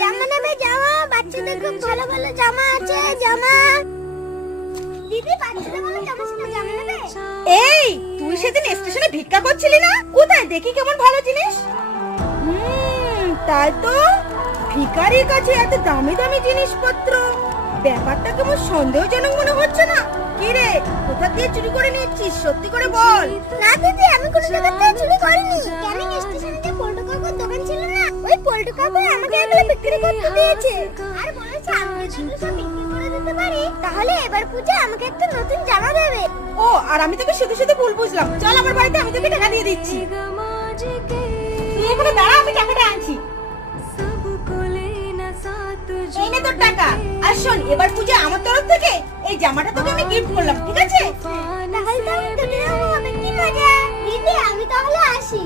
জামা নেবে? জামা, বাচ্চাদের খুব ভালো ভালো জামা আছে। জামা দিদি, বাচ্চাদের ভালো জামা ছিল, জামা নেবে? এই, তুই সেদিন স্টেশনে ভিক্ষা করছিলি না? কোথায় দেখি কেমন ভালো জিনিস? তাই তো, ভিখারির কাছে এত দামি দামি জিনিসপত্র, ব্যাপারটা কেমন সন্দেহজনক মনে হচ্ছে না? কি রে, কোথা দিয়ে চুরি করে নিয়েছিস? সত্যি করে বল। না দিদি, আমি কোনো জায়গা থেকে চুরি করিনি। ক্যানিং স্টেশনে যে পল্টু কাকুর দোকান ছিল না, ওই পল্টু কাকু আমাকে এগুলো বিক্রি করতে দিয়েছে আর বলেছে আমি যদি সব বিক্রি করে দিতে পারি তাহলে এবার পূজা আমাকে একটা নতুন জামা দেবে। ও, আর আমি তোকে শুধু শুধু ভুল বুঝলাম। চল আমার বাড়িতে, আমি তোকে টাকা দিয়ে দিচ্ছি। তুই এখানে দাঁড়া, আমি টাকাটা আনছি। এই নে তোর টাকা। আর শোন, এবার পূজা আমার তরফ থেকে এই জামাটা তোকে আমি গিফট করলাম, ঠিক আছে? তাহলে তো আমি তোকে দেবো, হবে কি মজা। দিদি, আমি তাহলে আসি।